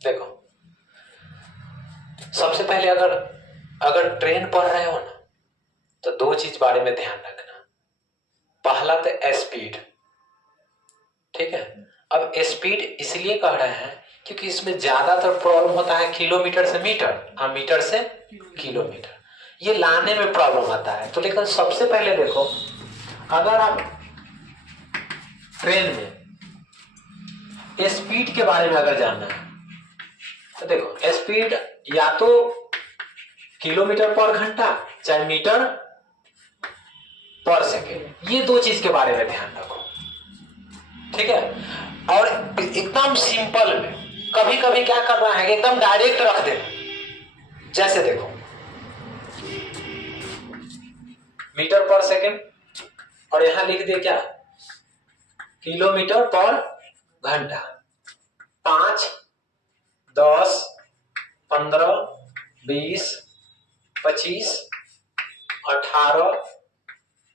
देखो सबसे पहले अगर ट्रेन पढ़ रहे हो ना तो दो चीज बारे में ध्यान रखना। पहला तो स्पीड, ठीक है। अब स्पीड इसलिए कह रहे हैं क्योंकि इसमें ज्यादातर प्रॉब्लम होता है किलोमीटर से मीटर और मीटर से किलोमीटर, ये लाने में प्रॉब्लम आता है। तो लेकिन सबसे पहले देखो, अगर आप ट्रेन में स्पीड के बारे में अगर जानना है तो देखो स्पीड या तो किलोमीटर पर घंटा चाहे मीटर पर सेकेंड, ये दो चीज के बारे में ध्यान रखो, ठीक है। और एकदम सिंपल में कभी कभी क्या करना है कि एकदम डायरेक्ट रख देना। जैसे देखो मीटर पर सेकेंड और यहां लिख दिया क्या, किलोमीटर पर घंटा। 5, 10, 15, 20, 25, 18,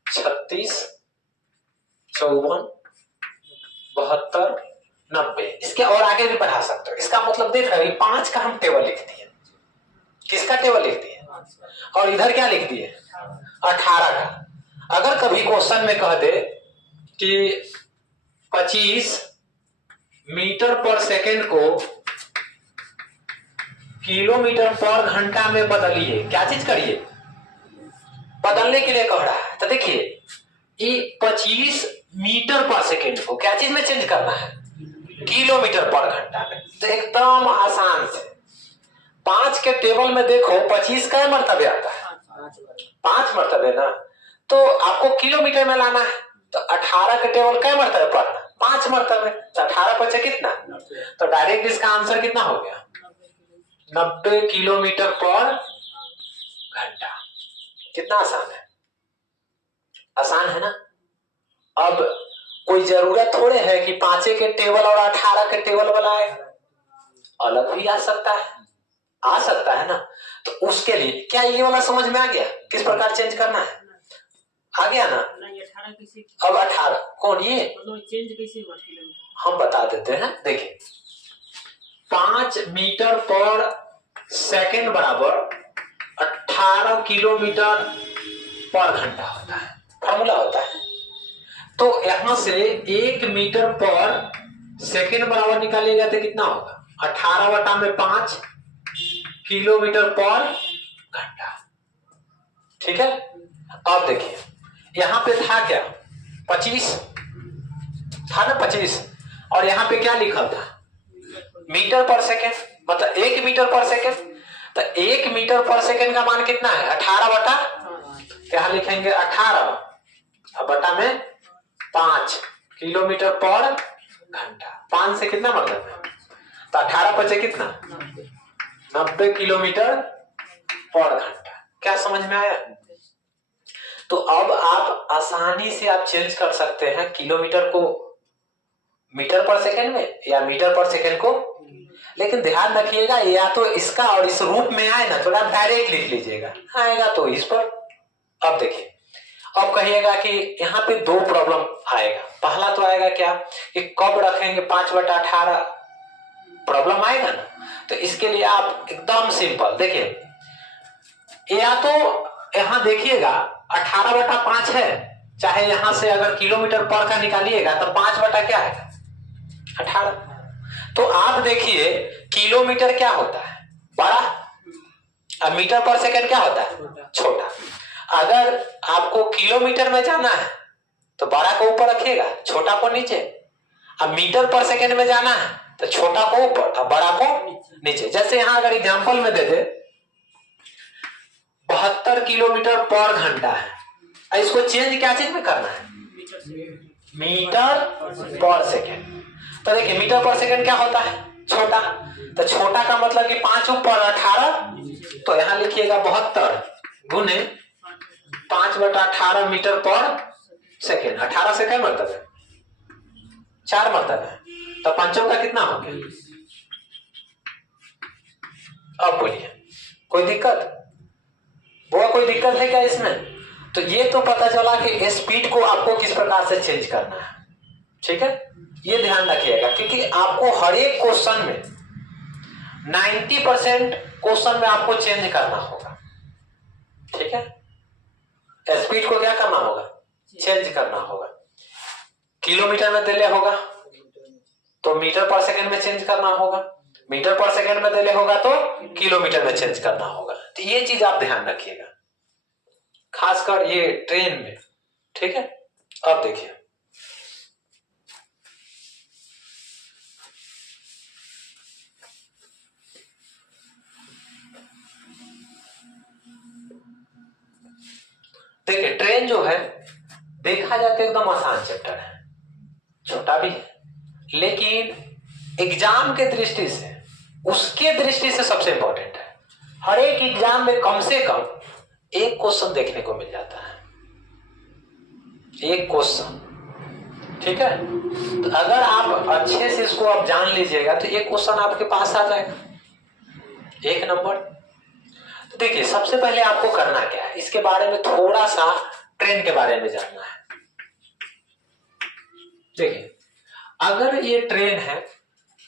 36, 54, 72, 90, इसके और आगे भी बढ़ा सकते हो। इसका मतलब देख रहे हो 5 का हम टेबल लिख दिए, किसका टेबल लिख दिए, और इधर क्या लिख दिए 18 का। अगर कभी क्वेश्चन में कह दे कि 25 मीटर पर सेकेंड को किलोमीटर पर घंटा में बदलिए, क्या चीज करिए, बदलने के लिए कह रहा है। तो देखिए ये 25 मीटर पर सेकेंड को क्या चीज में चेंज करना है, किलोमीटर पर घंटा में। तो एकदम आसान से 5 के टेबल में देखो 25 का मर्तबे आता है, 5 मर्तबे ना, तो आपको किलोमीटर में लाना है। तो 18 के टेबल क्या मर्तबे पढ़ना, 5 मर्तबे। तो 18 बचे कितना, तो डायरेक्ट इसका आंसर कितना हो गया 90 किलोमीटर पर घंटा। कितना आसान है, आसान है ना। अब कोई जरूरत थोड़े है कि 5 के टेबल और 18 के टेबल वाला है, अलग भी आ सकता है ना। तो उसके लिए क्या ये वाला समझ में आ गया किस प्रकार चेंज करना है, आ गया ना। अब 18 कौन ये चेंज कैसे हुआ किलोमीटर, हम बता देते हैं। देखिए 5 मीटर पर सेकेंड बराबर 18 किलोमीटर पर घंटा होता है, फॉर्मूला होता है। तो यहां से 1 मीटर पर सेकेंड बराबर निकालिएगा तो कितना होगा 18/5 किलोमीटर पर घंटा, ठीक है। अब देखिए यहां पे था क्या 25 था ना, 25, और यहां पे क्या लिखा था मीटर पर सेकेंड, मतलब 1 मीटर पर सेकेंड। तो 1 मीटर पर सेकेंड का मान कितना है 18/, यहां लिखेंगे 18 बटा में 5 किलोमीटर पर घंटा। 5 से कितना मतलब है, तो 18 बचे कितना 90 किलोमीटर पर घंटा। क्या समझ में आया। तो अब आप आसानी से आप चेंज कर सकते हैं किलोमीटर को मीटर पर सेकेंड में या मीटर पर सेकेंड को, लेकिन ध्यान रखिएगा या तो इसका और इस रूप में आए ना तो आप डायरेक्ट लिख लीजिएगा, आएगा तो इस पर। अब देखिए अब कहिएगा कि यहाँ पे 2 प्रॉब्लम आएगा। पहला तो आएगा क्या कि कब रखेंगे 5/18, प्रॉब्लम आएगा ना। तो इसके लिए आप एकदम सिंपल देखिए, या तो यहां देखिएगा 18/5 है, चाहे यहां से अगर किलोमीटर पर का निकालिएगा तो 5 बटा क्या है 18। तो आप देखिए किलोमीटर क्या होता है बड़ा और मीटर पर सेकंड क्या होता है छोटा। अगर आपको किलोमीटर में जाना है तो बड़ा को ऊपर रखिएगा छोटा को नीचे, अब मीटर पर सेकंड में जाना है तो छोटा को ऊपर और बड़ा को नीचे। जैसे यहां अगर एग्जांपल में दे दे 72 किलोमीटर पर घंटा है, इसको चेंज क्या चीज में करना है मीटर पर सेकंड। तो देखिए मीटर पर सेकंड क्या होता है छोटा, तो छोटा का मतलब कि 5 ऊपर 18, तो यहां लिखिएगा 72 गुने 5/18 मीटर पर सेकेंड। 18 से क्या मतलब है 4 मतलब है, तो 5 का कितना हो गया। अब बोलिए कोई दिक्कत, वो कोई दिक्कत है क्या इसमें। तो ये तो पता चला कि स्पीड को आपको किस प्रकार से चेंज करना है, ठीक है। ये ध्यान रखिएगा क्योंकि आपको हर एक क्वेश्चन में 90% क्वेश्चन में आपको चेंज करना होगा, ठीक है। स्पीड को क्या करना होगा, चेंज करना होगा। किलोमीटर में दिले होगा तो मीटर पर सेकंड में चेंज करना होगा, मीटर पर सेकंड में दिले होगा तो किलोमीटर में चेंज करना होगा। तो ये चीज आप ध्यान रखिएगा, खासकर ये ट्रेन में, ठीक है। अब देखिए देखिए ट्रेन जो है देखा जाए तो एकदम आसान चैप्टर है, छोटा भी है, लेकिन एग्जाम के दृष्टि से, उसके दृष्टि से सबसे इंपॉर्टेंट है। हर एक एग्जाम में कम से कम एक क्वेश्चन देखने को मिल जाता है, एक क्वेश्चन, ठीक है। तो अगर आप अच्छे से इसको आप जान लीजिएगा तो एक क्वेश्चन आपके पास आ जाएगा, एक नंबर। तो देखिए सबसे पहले आपको करना क्या है, इसके बारे में थोड़ा सा ट्रेन के बारे में जानना है। देखिए अगर ये ट्रेन है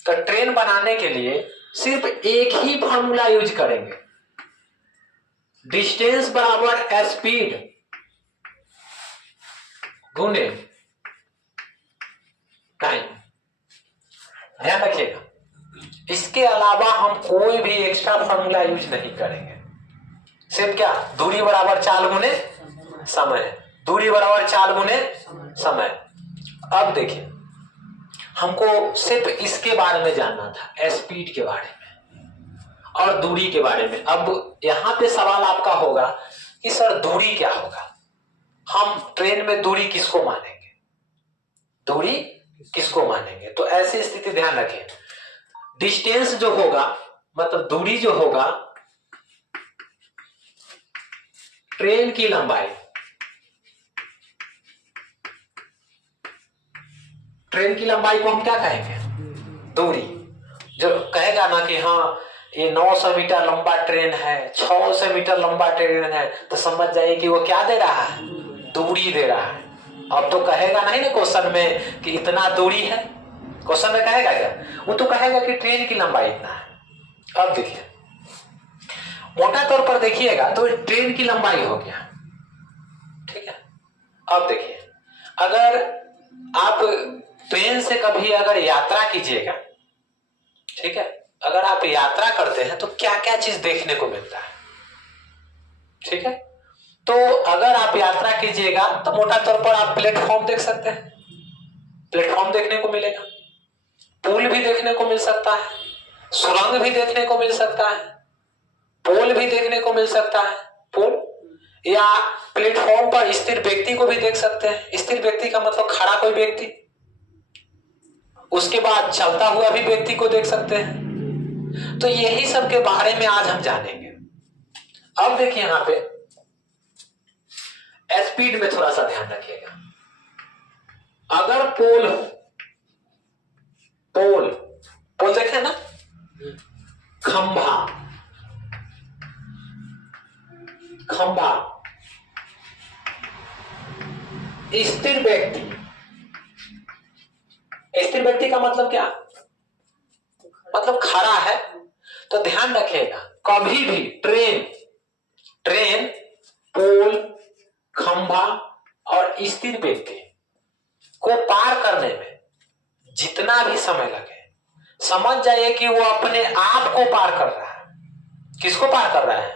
तो ट्रेन बनाने के लिए सिर्फ एक ही फॉर्मूला यूज करेंगे, डिस्टेंस बराबर स्पीड गुणे टाइम। ध्यान रखिएगा, इसके अलावा हम कोई भी एक्स्ट्रा फॉर्मूला यूज नहीं करेंगे। सिर्फ क्या, दूरी बराबर चाल गुने समय, दूरी बराबर चाल गुने समय। अब देखिए हमको सिर्फ इसके बारे में जानना था, स्पीड के बारे में और दूरी के बारे में। अब यहां पे सवाल आपका होगा कि सर दूरी क्या होगा, हम ट्रेन में दूरी किसको मानेंगे, दूरी किसको मानेंगे। तो ऐसी स्थिति ध्यान रखें, डिस्टेंस जो होगा मतलब दूरी जो होगा ट्रेन की लंबाई, ट्रेन की लंबाई को हम क्या कहेंगे, दूरी। जो कहेगा ना कि हाँ ये 900 मीटर लंबा ट्रेन है, 600 मीटर लंबा ट्रेन है, तो समझ जाइए कि वो क्या दे रहा है, दूरी दे रहा है। अब तो कहेगा नहीं ना क्वेश्चन में कि इतना दूरी है, क्वेश्चन में कहेगा क्या, वो तो कहेगा कि ट्रेन की लंबाई इतना है। अब देखिए मोटा तौर पर देखिएगा तो ट्रेन की लंबाई हो गया, ठीक है। अब देखिए अगर आप ट्रेन से कभी अगर यात्रा कीजिएगा, ठीक है, अगर आप यात्रा करते हैं तो क्या क्या चीज देखने को मिलता है, ठीक है। तो अगर आप यात्रा कीजिएगा तो मोटा तौर पर आप प्लेटफॉर्म देख सकते हैं, प्लेटफॉर्म देखने को मिलेगा, पुल भी देखने को मिल सकता है, सुरंग भी देखने को मिल सकता है, पोल भी देखने को मिल सकता है, पोल, या प्लेटफॉर्म पर स्थिर व्यक्ति को भी देख सकते हैं। स्थिर व्यक्ति का मतलब खड़ा कोई व्यक्ति, उसके बाद चलता हुआ भी व्यक्ति को देख सकते हैं। तो यही सब के बारे में आज हम जानेंगे। अब देखिए यहां पे स्पीड में थोड़ा सा ध्यान रखिएगा, अगर पोल हो, पोल, पोल देखे ना, खंभा, खंभा, स्थिर व्यक्ति, स्थिर व्यक्ति का मतलब क्या, मतलब खड़ा है। तो ध्यान रखिएगा कभी भी ट्रेन, ट्रेन, पोल, खंभा और स्थिर व्यक्ति को पार करने में जितना भी समय लगे, समझ जाइए कि वो अपने आप को पार कर रहा है। किसको पार कर रहा है,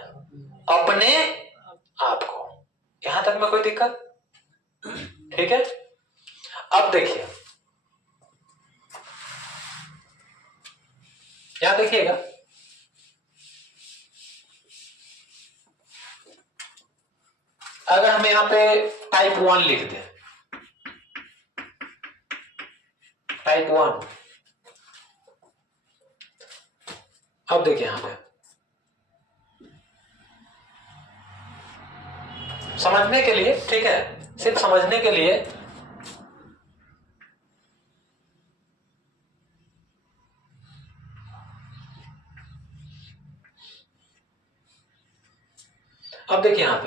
अपने आप को। यहां तक में कोई दिक्कत, ठीक है। अब देखिए यहां देखिएगा, अगर हम यहां पे टाइप 1 लिख दें, टाइप 1, अब देखिए यहां पे समझने के लिए, ठीक है, सिर्फ समझने के लिए अब देखिए यहां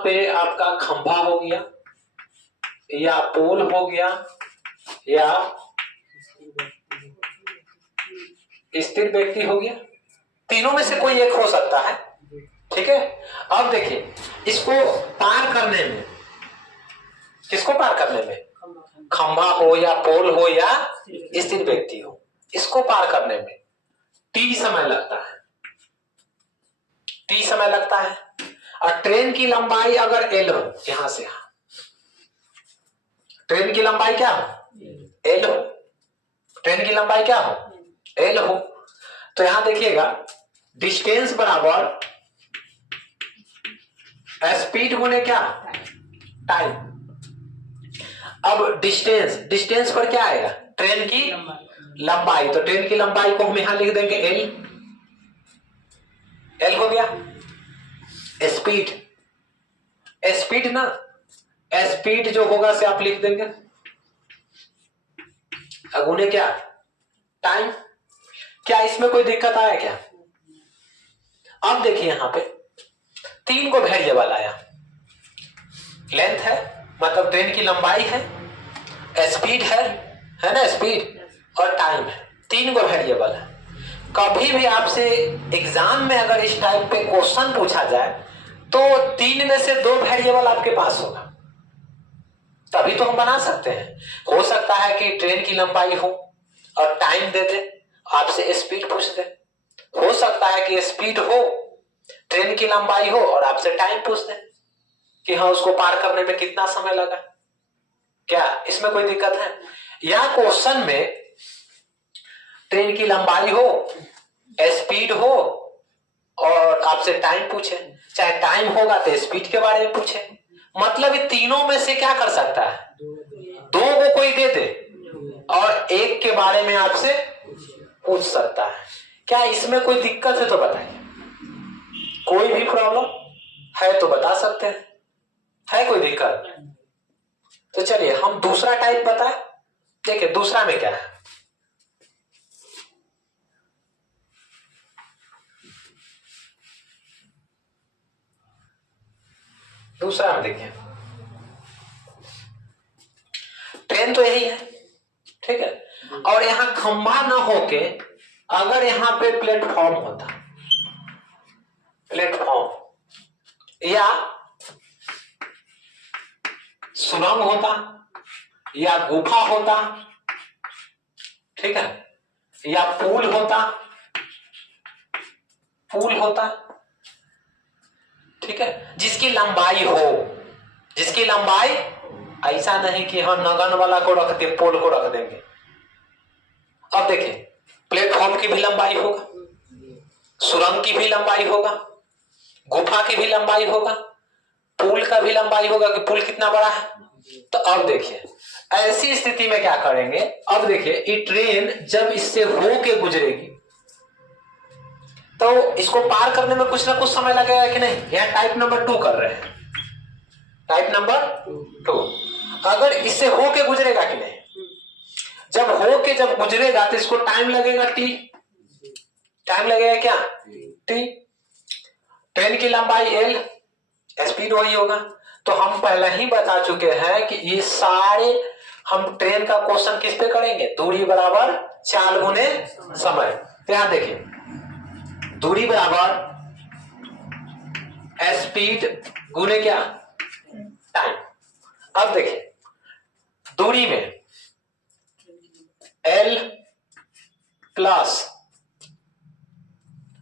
पे आपका खंभा हो गया या पोल हो गया या स्थिर व्यक्ति हो गया, तीनों में से कोई एक हो सकता है। ठीक है, अब देखिए इसको पार करने में, किसको पार करने में, खंभा हो या पोल हो या स्थिर व्यक्ति हो, इसको पार करने में टी समय लगता है, टी समय लगता है। और ट्रेन की लंबाई अगर एल हो, यहां से यहां ट्रेन की लंबाई क्या हो, एल हो, ट्रेन की लंबाई क्या हो, एल हो, तो यहां देखिएगा डिस्टेंस बराबर स्पीड गुने क्या, टाइम। अब डिस्टेंस, डिस्टेंस पर क्या आएगा, ट्रेन की लंबाई, तो ट्रेन की लंबाई को हम यहां लिख देंगे एल, एल हो गया। स्पीड, स्पीड ना, स्पीड जो होगा से आप लिख देंगे अगुने क्या, टाइम। क्या इसमें कोई दिक्कत आया क्या? अब देखिए यहां पे 3 को वेरिएबल आया, लेंथ है मतलब ट्रेन की लंबाई है, स्पीड है ना, स्पीड और टाइम है, 3 को वेरिएबल है। कभी भी आपसे एग्जाम में अगर इस टाइप पे क्वेश्चन पूछा जाए तो 3 में से 2 वेरिएबल आपके पास होगा, तभी तो हम बना सकते हैं। हो सकता है कि ट्रेन की लंबाई हो और टाइम दे दे, आपसे स्पीड पूछ दे, हो सकता है कि स्पीड हो, ट्रेन की लंबाई हो और आपसे टाइम पूछ दे कि हाँ उसको पार करने में कितना समय लगा। क्या इसमें कोई दिक्कत है? या क्वेश्चन में ट्रेन की लंबाई हो, स्पीड हो और आपसे टाइम पूछे, चाहे टाइम होगा तो स्पीड के बारे में पूछे, मतलब ये तीनों में से क्या कर सकता है, 2 को कोई दे दे और 1 के बारे में आपसे पूछ सकता है। क्या इसमें कोई दिक्कत है तो बताइए, कोई भी प्रॉब्लम है तो बता सकते हैं, है कोई दिक्कत? तो चलिए हम दूसरा टाइप बताएं। देखिए दूसरा में क्या है, दूसरा में देखिए ट्रेन तो यही है, ठीक है, और यहां खंभा ना होके अगर यहां पे प्लेटफॉर्म होता, प्लेटफॉर्म या सुरंग होता या गुफा होता, ठीक है, या पुल होता, पुल होता, ठीक है, जिसकी लंबाई हो, जिसकी लंबाई ऐसा नहीं कि हम नगन वाला को रख के पोल को रख देंगे। अब देखिए प्लेटफॉर्म की भी लंबाई होगा, सुरंग की भी लंबाई होगा, गुफा की भी लंबाई होगा, पुल का भी लंबाई होगा कि पुल कितना बड़ा है। तो अब देखिए ऐसी स्थिति में क्या करेंगे, अब देखिए ये ट्रेन जब इससे होके गुजरेगी तो इसको पार करने में कुछ ना कुछ समय लगेगा कि नहीं। यह टाइप नंबर 2 कर रहे हैं, टाइप नंबर 2, अगर इससे होके गुजरेगा कि नहीं, जब होके जब गुजरेगा तो इसको टाइम लगेगा टी, टाइम लगेगा क्या, टी। ट्रेन की लंबाई एल, स्पीड वही होगा। तो हम पहले ही बता चुके हैं कि ये सारे हम ट्रेन का क्वेश्चन किस पे करेंगे, दूरी बराबर चाल गुने समय। ध्यान देखिए दूरी बराबर स्पीड गुने क्या, टाइम। अब देखिए दूरी में एल प्लस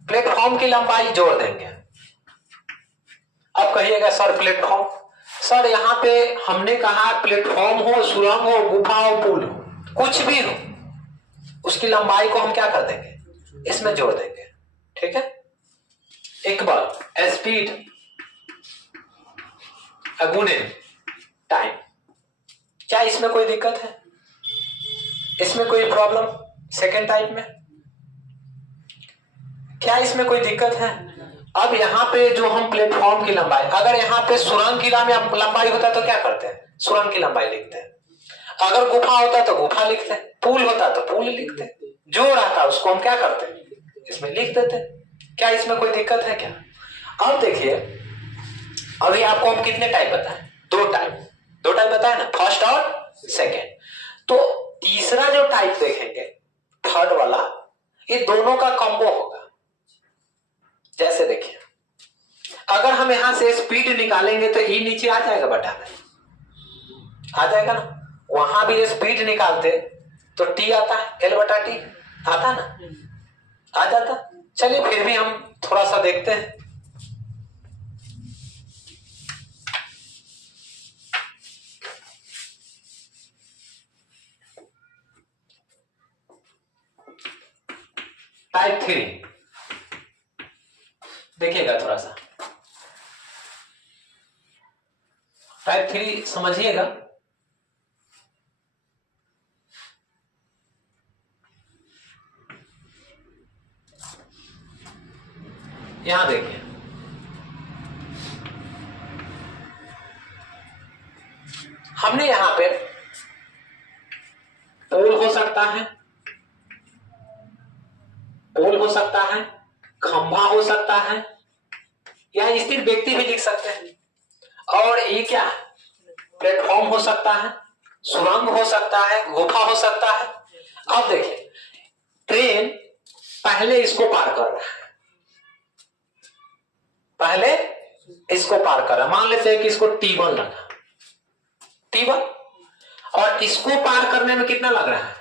प्लेटफॉर्म की लंबाई जोड़ देंगे। अब कहिएगा सर प्लेटफॉर्म, सर यहां पे हमने कहा प्लेटफॉर्म हो, सुरंग हो, गुफा हो, पुल हो, कुछ भी हो, उसकी लंबाई को हम क्या कर देंगे, इसमें जोड़ देंगे, ठीक है। एक बार स्पीड गुने टाइम। क्या इसमें कोई दिक्कत है, इसमें कोई प्रॉब्लम सेकेंड टाइप में, क्या इसमें कोई दिक्कत है? अब यहां पे जो हम प्लेटफॉर्म की लंबाई, अगर यहां पे सुरंग की लंबाई होता तो क्या करते हैं, सुरंग की लंबाई लिखते हैं, अगर गुफा होता तो गुफा लिखते हैं, पुल होता तो पुल लिखते हैं, जो रहता उसको हम क्या करते हैं, इसमें लिख देते हैं। क्या इसमें कोई दिक्कत है क्या? अब देखिए अभी आपको हम कितने टाइप बताएं, 2 टाइप बताए ना, फर्स्ट और सेकेंड। तो तीसरा जो टाइप देखेंगे, थर्ड वाला, ये दोनों का कॉम्बो होगा। जैसे देखिए, अगर हम यहां से स्पीड निकालेंगे तो ई नीचे आ जाएगा बटा में, आ जाएगा ना। वहां भी स्पीड निकालते तो टी आता है, एल बटा टी आता ना, आ जाता। चलिए फिर भी हम थोड़ा सा देखते हैं। टाइप 3 देखिएगा, थोड़ा सा टाइप 3 समझिएगा। यहां देखिए, हमने यहां पे पोल हो सकता है, पोल हो सकता है, खंभा हो सकता है, या स्थिर व्यक्ति भी लिख सकते हैं। और ये क्या है, प्लेटफॉर्म हो सकता है, सुरंग हो सकता है, गुफा हो सकता है। अब देखिए, ट्रेन पहले इसको पार कर रहा है, पहले इसको पार कर रहा है। मान लेते हैं कि इसको T1 लगा, T1, और इसको पार करने में कितना लग रहा है,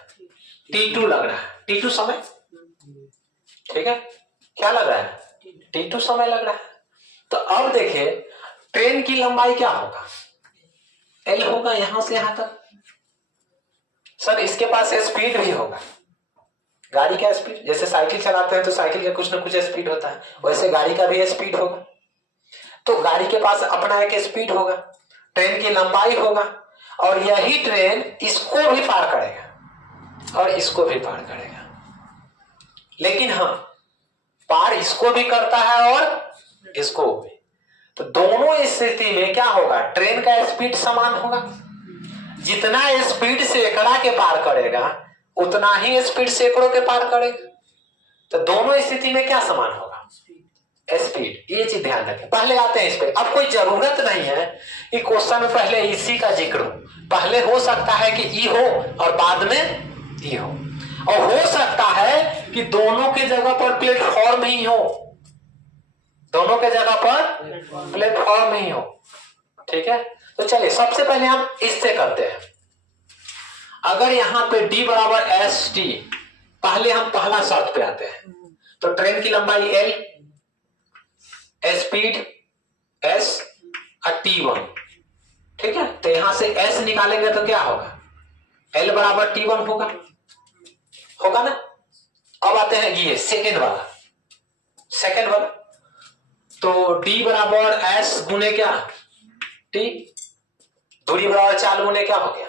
T2 लग रहा है, T2 समय, ठीक है, क्या लग रहा है, T2 समय लग रहा है। तो अब देखिए, ट्रेन की लंबाई क्या होगा, L होगा यहां से यहां तक। सर इसके पास स्पीड भी होगा, गाड़ी का स्पीड, जैसे साइकिल चलाते हैं तो साइकिल का कुछ ना कुछ स्पीड होता है, वैसे गाड़ी का भी स्पीड होगा। तो गाड़ी के पास अपना एक स्पीड होगा, ट्रेन की लंबाई होगा, और यही ट्रेन इसको भी पार करेगा और इसको भी पार करेगा। लेकिन हाँ, पार इसको भी करता है और इसको भी। तो दोनों स्थिति में क्या होगा, ट्रेन का स्पीड समान होगा। जितना स्पीड सैकड़ा के पार करेगा उतना ही स्पीड सैकड़ों के पार करेगा। तो दोनों स्थिति में क्या समान होगा, स्पीड। ये चीज ध्यान रखें। पहले आते हैं इस पे। अब कोई जरूरत नहीं है कि क्वेश्चन में पहले इसी का जिक्र हो। पहले हो सकता है कि ई हो और बाद में ई हो, और हो सकता है कि दोनों के जगह पर प्लेटफॉर्म ही हो, दोनों के जगह पर प्लेटफॉर्म ही हो। ठीक है, तो चलिए सबसे पहले हम इससे करते हैं। अगर यहां पे d बराबर एस टी, पहले हम पहला शर्त पे आते हैं। तो ट्रेन की लंबाई l, स्पीड s और t1, ठीक है। तो यहां से s निकालेंगे तो क्या होगा, l बराबर t1 होगा, होगा ना। अब आते हैं ये सेकेंड वाला, सेकेंड वाला। तो d बराबर s गुने क्या, t, दूरी बराबर 4 गुने क्या हो गया,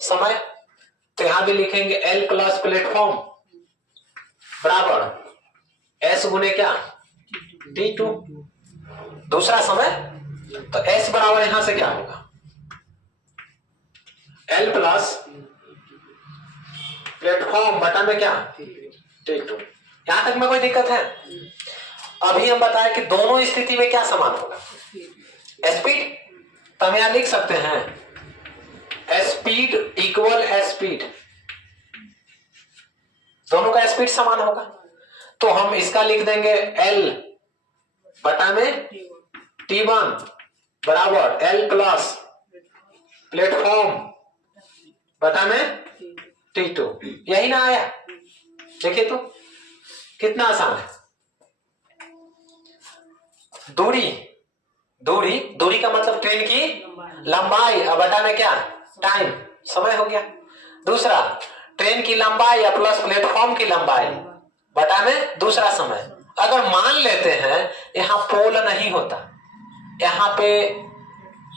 समय। तो यहां भी लिखेंगे l प्लस प्लेटफॉर्म बराबर s गुने क्या, t2, दूसरा समय। तो s बराबर यहां से क्या होगा, l प्लस प्लेटफॉर्म बटा में क्या, t2। यहां तक में कोई दिक्कत है। अभी हम बताएं कि दोनों स्थिति में क्या समान होगा, स्पीड। तो हम यहां लिख सकते हैं स्पीड इक्वल स्पीड, दोनों का स्पीड समान होगा। तो हम इसका लिख देंगे L बटा में T1 बराबर L प्लस प्लेटफॉर्म बटा में T2। यही ना आया, देखिए तो कितना आसान है। दूरी, दूरी, दूरी का मतलब ट्रेन की लंबाई और बटा में क्या, टाइम, समय हो गया। दूसरा, ट्रेन की लंबाई या प्लस प्लेटफॉर्म की लंबाई बटा में दूसरा समय। अगर मान लेते हैं यहां पोल नहीं होता, यहां पे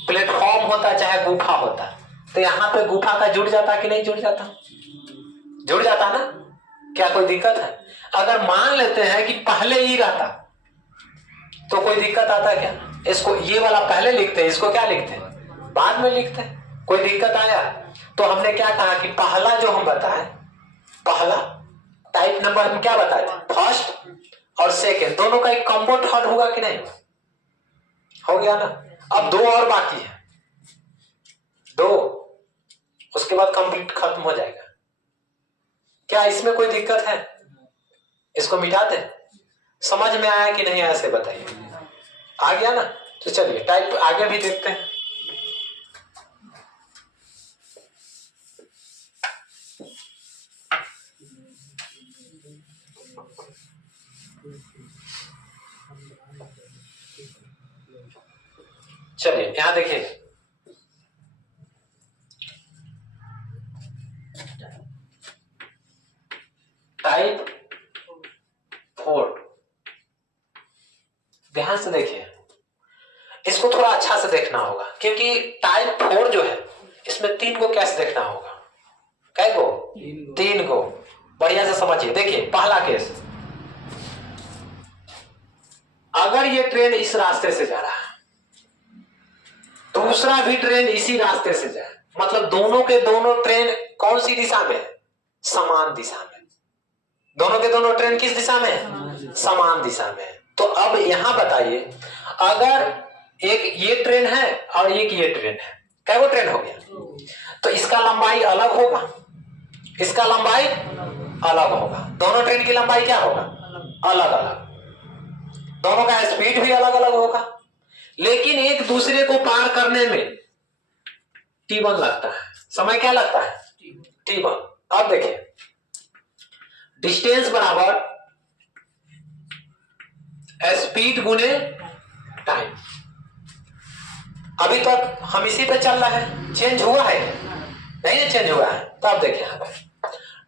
प्लेटफॉर्म होता चाहे गुफा होता, तो यहां पे गुफा का जुड़ जाता कि नहीं जुड़ जाता, जुड़ जाता ना। क्या कोई दिक्कत है। अगर मान लेते हैं कि पहले ही रहता तो कोई दिक्कत आता क्या, इसको ये वाला पहले लिखते हैं, इसको क्या लिखते हैं, बाद में लिखते हैं, कोई दिक्कत आया। तो हमने क्या कहा कि पहला जो हम बताए, पहला टाइप नंबर हम क्या बताए थे, फर्स्ट और सेकेंड, दोनों का एक कॉम्बो थर्ड होगा कि नहीं, हो गया ना। अब दो और बाकी है, दो, उसके बाद कंप्लीट खत्म हो जाएगा। क्या इसमें कोई दिक्कत है, इसको मिटा दे। समझ में आया कि नहीं, ऐसे बताइए। आ गया ना? तो चलिए टाइप आगे भी देखते हैं। चलिए यहां देखिए, टाइप 4, ध्यान से देखिए, इसको थोड़ा अच्छा से देखना होगा क्योंकि टाइप 4 जो है इसमें 3 को कैसे देखना होगा। कै गो? 3 को। बढ़िया से समझिए। देखिए पहला केस, अगर ये ट्रेन इस रास्ते से जा रहा है, दूसरा भी ट्रेन इसी रास्ते से जाए, मतलब दोनों के दोनों ट्रेन कौन सी दिशा में? समान दिशा में। दोनों के दोनों ट्रेन किस दिशा में? समान दिशा में। तो अब यहां बताइए, अगर एक ये ट्रेन है और एक ये ट्रेन है, क्या वो ट्रेन हो गया? तो इसका लंबाई अलग होगा, इसका लंबाई अलग होगा। दोनों ट्रेन की लंबाई क्या होगा? अलग अलग। दोनों का स्पीड भी अलग अलग होगा, लेकिन एक दूसरे को पार करने में T1 लगता है। समय क्या लगता है? T1। अब देखिए, डिस्टेंस बराबर स्पीड गुने टाइम। अभी तक हम इसी पे चल रहा है, चेंज हुआ है? नहीं चेंज हुआ है। तो अब देखिए यहां पर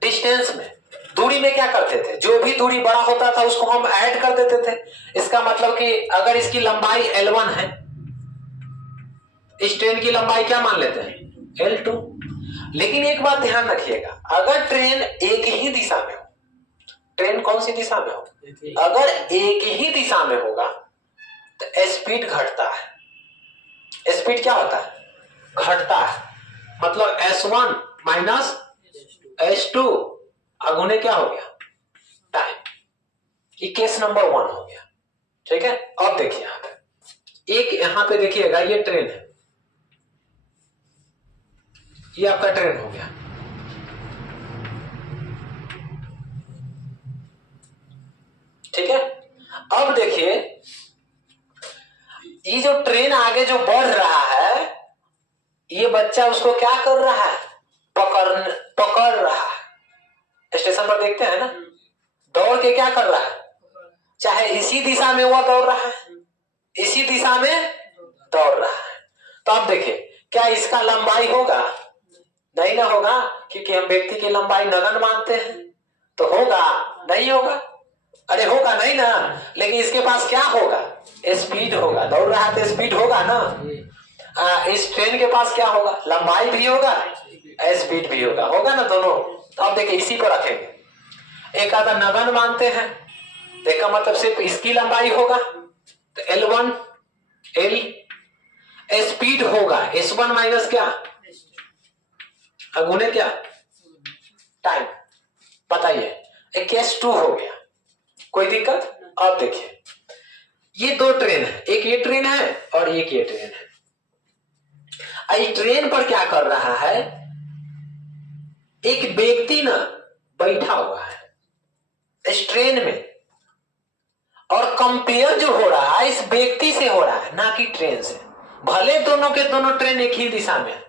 डिस्टेंस में, दूरी में क्या करते थे? जो भी दूरी बड़ा होता था उसको हम ऐड कर देते थे। इसका मतलब कि अगर इसकी लंबाई L1 है, इस ट्रेन की लंबाई क्या मान लेते हैं? L2। लेकिन एक बात ध्यान रखिएगा, अगर ट्रेन एक ही दिशा में हो, ट्रेन कौन सी दिशा में हो? अगर एक ही दिशा में होगा तो स्पीड घटता है। स्पीड क्या होता है? घटता है। मतलब S1 माइनस S2 अगुने क्या हो गया? टाइम। ये केस नंबर 1 हो गया। ठीक है। अब देखिए यहां पे, एक यहां पे देखिएगा, ये ट्रेन है, ये आपका ट्रेन हो गया। ठीक है। अब देखिए, ये जो ट्रेन आगे जो बढ़ रहा है, ये बच्चा उसको क्या कर रहा है? पकड़ रहा है। स्टेशन पर देखते हैं ना, दौड़ के क्या कर रहा है? चाहे इसी दिशा में वो दौड़ रहा है, इसी दिशा में दौड़ रहा है। तो अब देखिए, क्या इसका लंबाई होगा? नहीं ना होगा, क्योंकि हम व्यक्ति की लंबाई नगण्य मानते हैं। तो होगा? नहीं होगा। अरे होगा नहीं ना। लेकिन इसके पास क्या होगा? स्पीड होगा। दौड़ रहा है तो स्पीड होगा ना। इस ट्रेन के पास क्या होगा? लंबाई भी होगा, स्पीड भी होगा। होगा ना दोनों। तो अब देखिए, इसी को रखेंगे। एक आधा नगण्य मानते हैं, देखा मतलब सिर्फ इसकी लंबाई होगा, तो L1 L, स्पीड होगा S1 माइनस क्या? गुने क्या? टाइम। बताइए, एक S2 हो गया। कोई दिक्कत? अब देखिए, ये दो ट्रेन है, एक ये ट्रेन है और एक ये ट्रेन है। इस ट्रेन पर क्या कर रहा है? एक व्यक्ति ना बैठा हुआ है इस ट्रेन में, और कंपेयर जो हो रहा है इस व्यक्ति से हो रहा है, ना कि ट्रेन से। भले दोनों के दोनों ट्रेन एक ही दिशा में है,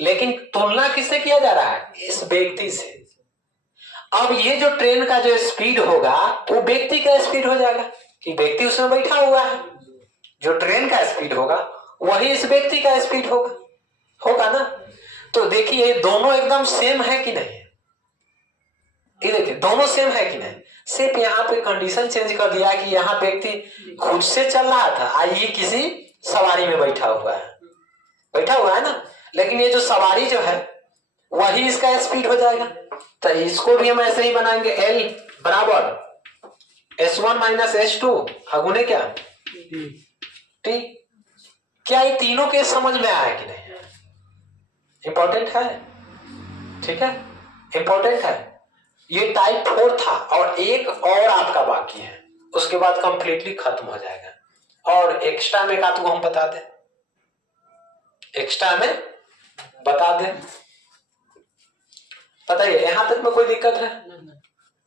लेकिन तुलना किससे किया जा रहा है? इस व्यक्ति से। अब ये जो ट्रेन का जो स्पीड होगा वो व्यक्ति का स्पीड हो जाएगा, कि व्यक्ति उसमें बैठा हुआ है। जो ट्रेन का स्पीड होगा वही इस व्यक्ति का स्पीड होगा। होगा ना। तो देखिए, दोनों एकदम सेम है कि नहीं? ये देखिए, दोनों सेम है कि नहीं? सिर्फ यहाँ पे कंडीशन चेंज कर दिया कि यहाँ व्यक्ति खुद से चल रहा था, ये किसी सवारी में बैठा हुआ है ना। लेकिन ये जो सवारी जो है वही इसका स्पीड हो जाएगा। तो इसको भी हम ऐसे ही बनाएंगे, L बराबर S1 माइनस S2 अगुने क्या? T। क्या ये तीनों के समझ में आया कि नहीं? इंपॉर्टेंट है। ठीक है, इंपॉर्टेंट है। ये टाइप 4 था और एक और आपका बाकी है, उसके बाद कंप्लीटली खत्म हो जाएगा। और एक्स्ट्रा में का तो हम बता दें, एक्स्ट्रा में बता दें। बताइए, यहां तक में कोई दिक्कत है?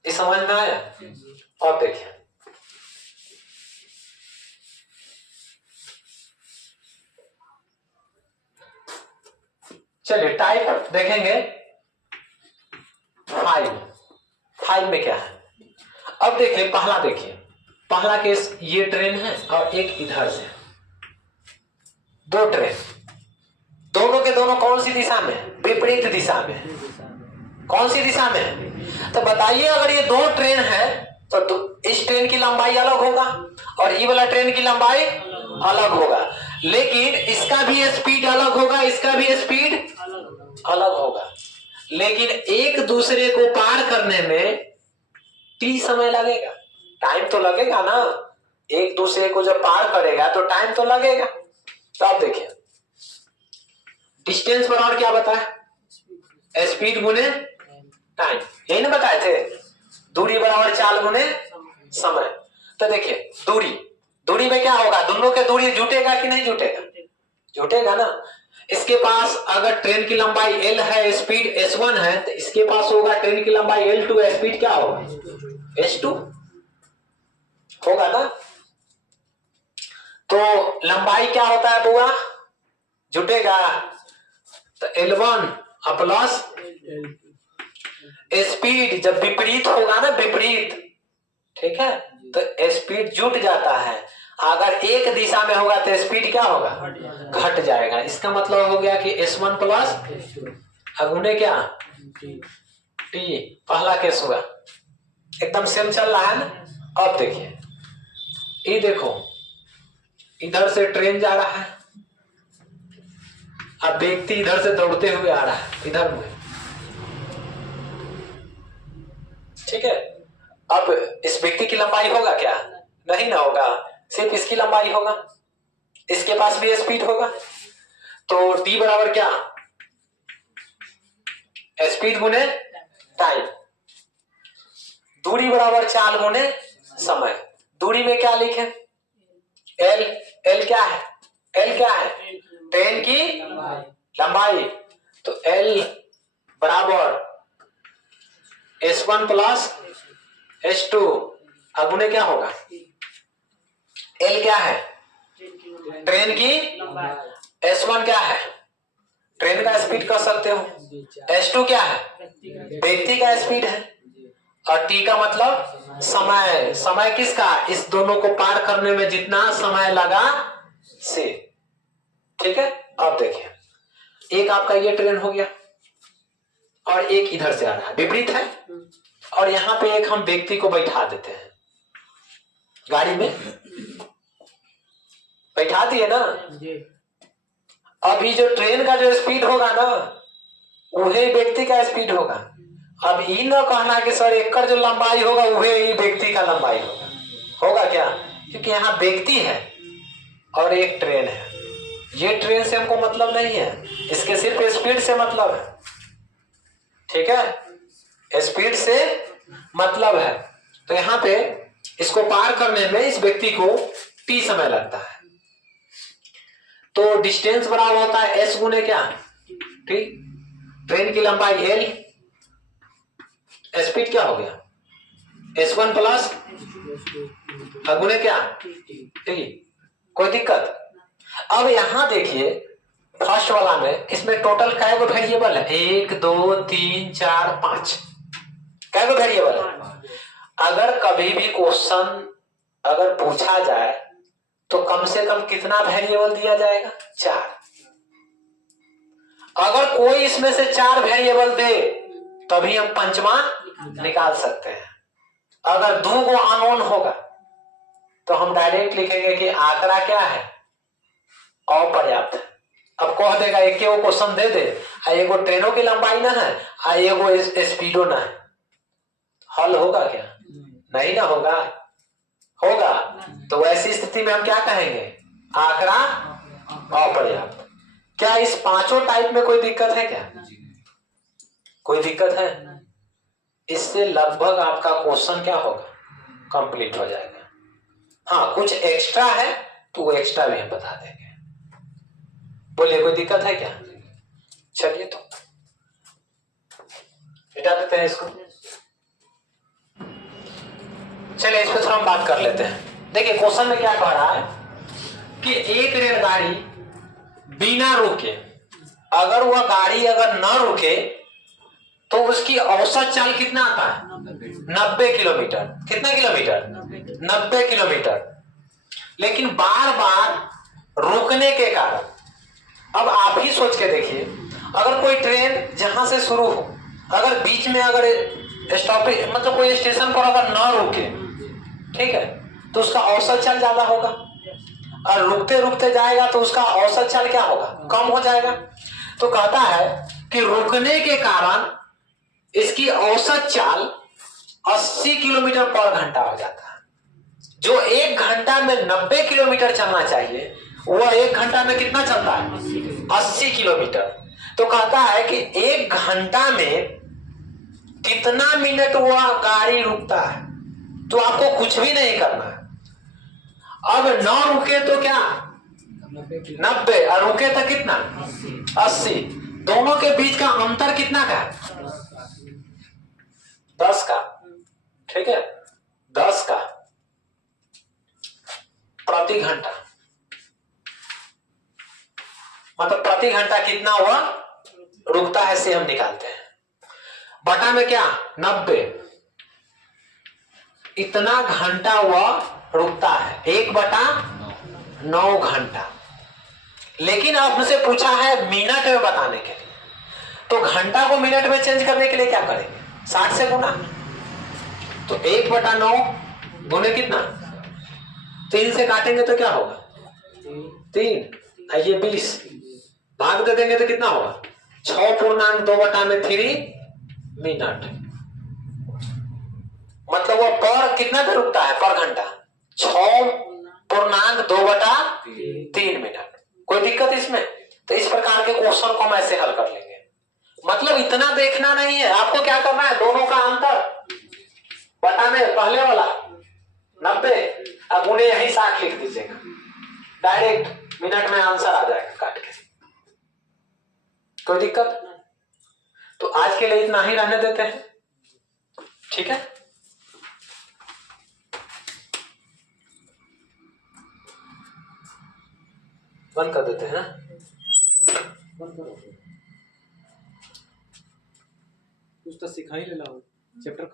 ये समझ में आया? अब देखिए, चलिए टाइप देखेंगे। 5 में क्या है? अब देखिए, पहला केस ये ट्रेन है और एक इधर से, दो ट्रेन, दोनों के दोनों कौन सी दिशा में? विपरीत दिशा में। कौन सी दिशा में? तो बताइए, अगर ये दो ट्रेन है तो इस ट्रेन की लंबाई अलग होगा और ये वाला ट्रेन की लंबाई अलग होगा, लेकिन इसका भी स्पीड अलग होगा, इसका भी स्पीड अलग होगा, लेकिन एक दूसरे को पार करने में टी समय लगेगा। टाइम तो लगेगा ना, एक दूसरे को जब पार करेगा तो टाइम तो लगेगा। तो आप देखिए, डिस्टेंस बराबर क्या बताया? स्पीड गुने टाइम, यही ना बताए थे? दूरी बराबर चाल गुने समय। तो देखिए, दूरी में क्या होगा? दोनों के दूरी जुटेगा कि नहीं जुटेगा? जुटेगा ना। इसके पास अगर ट्रेन की लंबाई L है, स्पीड S1 है, तो इसके पास होगा ट्रेन की लंबाई L2 है, स्पीड क्या होगा? S2 होगा ना। तो लंबाई क्या होता है बुआ? जुटेगा। तो L1 प्लस स्पीड जब विपरीत होगा ना, विपरीत, ठीक है, तो स्पीड जुट जाता है। अगर एक दिशा में होगा तो स्पीड क्या होगा? घट जाएगा। इसका मतलब हो गया कि S1 प्लस अगुने क्या? टी। पहला केस हुआ, एकदम सेम चल रहा है ना। अब देखिए, ये देखो, इधर से ट्रेन जा रहा है, अब व्यक्ति इधर से दौड़ते हुए आ रहा है इधर में, ठीक है। अब इस व्यक्ति की लंबाई होगा क्या? नहीं ना होगा, सिर्फ इसकी लंबाई होगा, इसके पास भी स्पीड होगा। तो टी बराबर क्या? स्पीड गुने टाइम। दूरी बराबर चाल गुने समय। दूरी में क्या लिखे? एल क्या है? ट्रेन की लंबाई। तो L बराबर S1 प्लस S2 अगुने क्या होगा? L क्या है? ट्रेन की। S1 क्या है? ट्रेन का स्पीड कर सकते हो। S2 क्या है? व्यक्ति का स्पीड है। और T का मतलब समय। समय किसका? इस दोनों को पार करने में जितना समय लगा से, ठीक है। अब देखिए, एक आपका ये ट्रेन हो गया और एक इधर से आ रहा है, विपरीत है, और यहां पे एक हम व्यक्ति को बैठा देते हैं, गाड़ी में बैठा दिए ना। अभी जो ट्रेन का जो स्पीड होगा ना, वही व्यक्ति का स्पीड होगा। अब ये न कहना कि सर एक जो लंबाई होगा वही व्यक्ति का लंबाई होगा क्या? क्योंकि यहाँ व्यक्ति है और एक ट्रेन है। ये ट्रेन से हमको मतलब नहीं है, इसके सिर्फ स्पीड से मतलब है, ठीक है, स्पीड से मतलब है। तो यहाँ पे इसको पार करने में इस व्यक्ति को टी समय लगता है। तो डिस्टेंस बराबर होता है S गुने क्या? टी। ट्रेन की लंबाई L, स्पीड क्या हो गया? S1 प्लस अगुने क्या? टी। कोई दिक्कत? अब यहां देखिए, फर्स्ट वाला में इसमें टोटल कै गो वेरिएबल है? 1 2 3 4 5। कै गो वेरिएबल है? अगर कभी भी क्वेश्चन अगर पूछा जाए तो कम से कम कितना वेरिएबल दिया जाएगा? 4। अगर कोई इसमें से 4 वेरिएबल दे तभी हम पंचमा निकाल सकते हैं। अगर 2 गो अननोन होगा तो हम डायरेक्ट लिखेंगे कि आंकड़ा क्या है? अपर्याप्त। अब कह देगा एक क्वेश्चन दे दे, एगो ट्रेनों की लंबाई ना है, एगो स्पीडो ना है, हल होगा क्या? नहीं ना होगा। होगा तो वैसी स्थिति में हम क्या कहेंगे? आंकड़ा अपर्याप्त। क्या इस पांचों टाइप में कोई दिक्कत है क्या? कोई दिक्कत है? इससे लगभग आपका क्वेश्चन क्या होगा? कंप्लीट हो जाएगा। हाँ, कुछ एक्स्ट्रा है तो वो एक्स्ट्रा भी हम बता देंगे। बोलिए, कोई दिक्कत है क्या? चलिए तो हटा देते हैं इसको। दूसरा हम बात कर लेते हैं। देखिए क्वेश्चन में क्या कह रहा है कि एक रेलगाड़ी बिना रुके, अगर वह गाड़ी अगर न रुके तो उसकी औसत चाल कितना आता है? 90 किलोमीटर। कितना किलोमीटर? 90 किलोमीटर। लेकिन बार बार रुकने के कारण, अब आप ही सोच के देखिए, अगर कोई ट्रेन जहां से शुरू हो, अगर बीच में अगर स्टॉपेज मतलब कोई स्टेशन पर अगर न रुके, ठीक है, तो उसका औसत चाल ज्यादा होगा, और रुकते रुकते जाएगा तो उसका औसत चाल क्या होगा? कम हो जाएगा। तो कहता है कि रुकने के कारण इसकी औसत चाल 80 किलोमीटर पर घंटा हो जाता है। जो 1 घंटा में 90 किलोमीटर चलना चाहिए वह 1 घंटा में कितना चलता है? 80 किलोमीटर। तो कहता है कि 1 घंटा में कितना मिनट वह गाड़ी रुकता है। तो आपको कुछ भी नहीं करना है। अब न रुके तो क्या? 90, और रुके तो कितना? 80। दोनों के बीच का अंतर कितना का है? 10 का। ठीक है, 10 का प्रति घंटा, मतलब प्रति घंटा कितना हुआ रुकता है से हम निकालते हैं। बटा में क्या? 90। इतना घंटा हुआ रुकता है, 1/9 घंटा। लेकिन आपसे पूछा है मिनट में बताने के लिए, तो घंटा को मिनट में चेंज करने के लिए क्या करेंगे? 60 से गुना। तो 1/9 गुने कितना? 3 से काटेंगे तो क्या होगा? 3। ये 20 भाग दे देंगे तो कितना होगा? 6.2/3 मिनट। मतलब वो पर कितना देर रुकता है पर घंटा? 6.2/3 मिनट। कोई दिक्कत इसमें? तो इस प्रकार के क्वेश्चन को हम ऐसे हल कर लेंगे। मतलब इतना देखना नहीं है आपको, क्या करना है? दोनों का अंतर बटा में पहले वाला 90 अब उन्हें यही 60 लिख दीजिएगा, डायरेक्ट मिनट में आंसर आ जाएगा काट के। कोई दिक्कत? तो आज के लिए इतना ही रहने देते हैं, ठीक है। बंद कर देते हैं ना, बंद करो। कुछ तो सिखा ही ले लो चैप्टर।